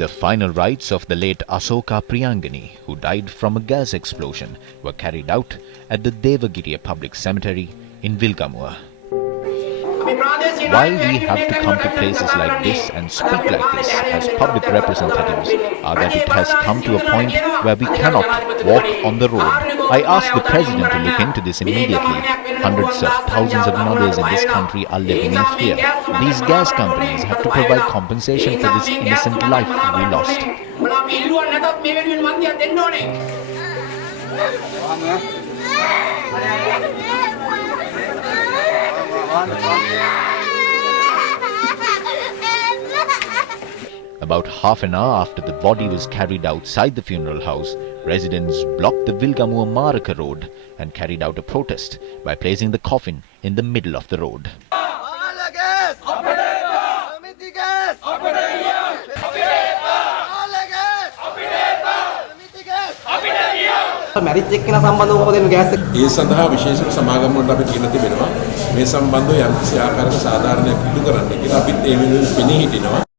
The final rites of the late Asoka Priyangani, who died from a gas explosion, were carried out at the Devagiriya Public Cemetery in Vilgamur. Why we have to come to places like this and speak like this as public representatives are that it has come to a point where we cannot walk on the road. I ask the President to look into this immediately. Hundreds of thousands of mothers in this country are living in fear. These gas companies have to provide compensation for this innocent life we lost. About half an hour after the body was carried outside the funeral house, residents blocked the Vilgamur Maraka road and carried out a protest by placing the coffin in the middle of the road. ඒ සඳහා විශේෂ සමාගම් වලට අපි කියන තිබෙනවා මේ සම්බන්ධව යම්කිසි ආකාරයක සාධාරණයක් ඉදු කරන්න කියලා අපිත් ඒ වෙනුවෙන් පිළි හිටිනවා.